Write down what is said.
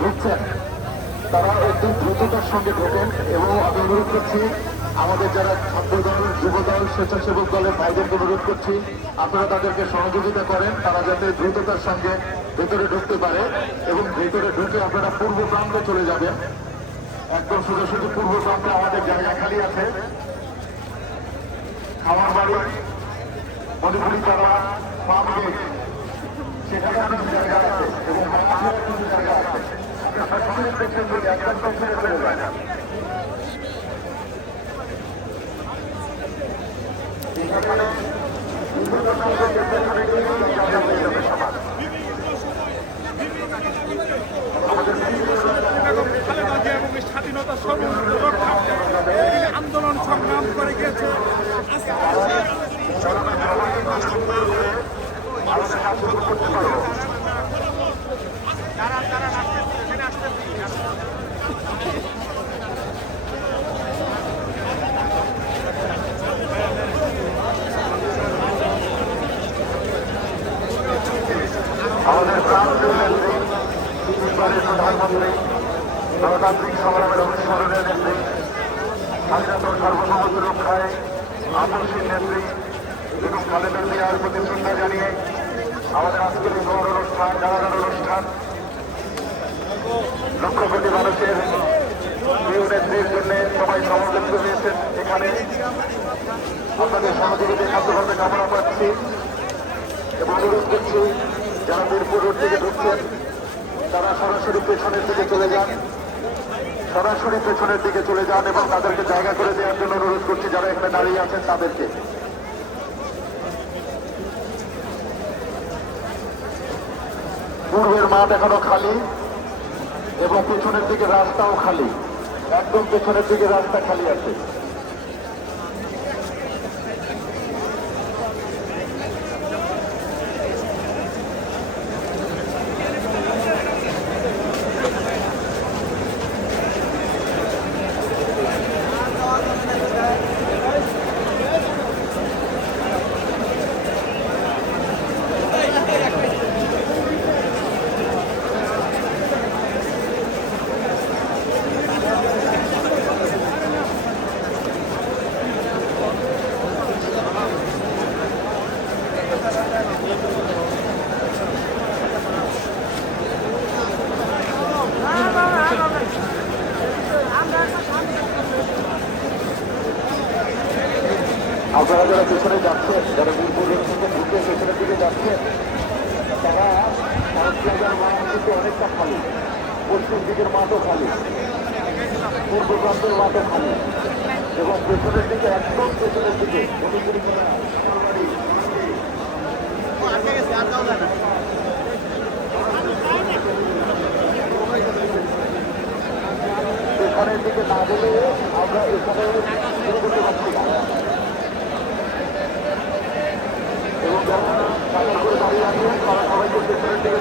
ঢুকছেন তারা একটু দ্রুততার সঙ্গে ঢোকেন এবং আমি অনুরোধ করছি, আমাদের যারা ছাত্র দল, যুব দল, স্বেচ্ছাসেবক দলের ভাইদেরকে অনুরোধ করছি, আপনারা তাদেরকে সহযোগিতা করেন, তারা যাতে দ্রুততার সঙ্গে ভেতরে ঢুকতে পারে এবং ভেতরে ঢুকে আপনারা পূর্ব প্রান্তে চলে যাবেন। একদম সোজাসুজি পূর্ব প্রান্তে আমাদের জায়গা খালি আছে। খামার বাড়ি মণিপুরি চালা সেখানে জায়গা আছে। এবং আমাদের খালেদা জিয়া এবং এই স্বাধীনতা সর্বমূল্য রক্ষার্থে তিনি আন্দোলন সংগ্রাম করে গিয়েছে আজকে আমাদের কাজ শুরু করতে পারব আমাদের প্রান্তীয় নেত্রী তিনবারের প্রধানমন্ত্রী গণতান্ত্রিক সংগ্রামের অনুসরণের নেত্রী স্বাধীনতা ও সার্বভৌমত্ব রক্ষায় আপসীর নেত্রী এবং খালেদা জিয়ার প্রতি শ্রদ্ধা জানিয়ে আমাদের আজকের এই গৌর অনুষ্ঠান, জানাজার অনুষ্ঠান লক্ষ কোটি মানুষের প্রিয় নেত্রীর জন্য সবাই সমবেত হয়েছেন এখানে। আপনাদের সহযোগিতা খাদ্যভাবে কামনা পাচ্ছি এবং অনুরোধ করছি যারা মিরপুর রোড থেকে ঢুকছেন তারা সরাসরি পেছনের দিকে চলে যান। সরাসরি পেছনের দিকে চলে যান এবং তাদেরকে জায়গা করে দেওয়ার জন্য অনুরোধ করছি, যারা এখানে দাঁড়িয়ে আছেন তাদেরকে। পূর্বের মাঠ এখনও খালি এবং পেছনের দিকে রাস্তাও খালি। একদম পেছনের দিকে রাস্তা খালি আছে। আপনারা যারা পেছনে যাচ্ছেন যারা মিরপুর রোড থেকে ঢুকে পেছনের দিকে যাচ্ছেন তারা কক্সবাজার মাঠ কিন্তু অনেকটা খালি। পশ্চিম দিকের মাঠও খালি। পূর্ব প্রান্তের মাঠও খালি। এবং পেছনের দিকে, একদম পেছনের দিকে পেছনের দিকে না গেলে আমরা এখানে শুরু করতে পারছি না। এবং যারা করে দাঁড়িয়ে আছেন তারা সবাইকে পেছনের দিকে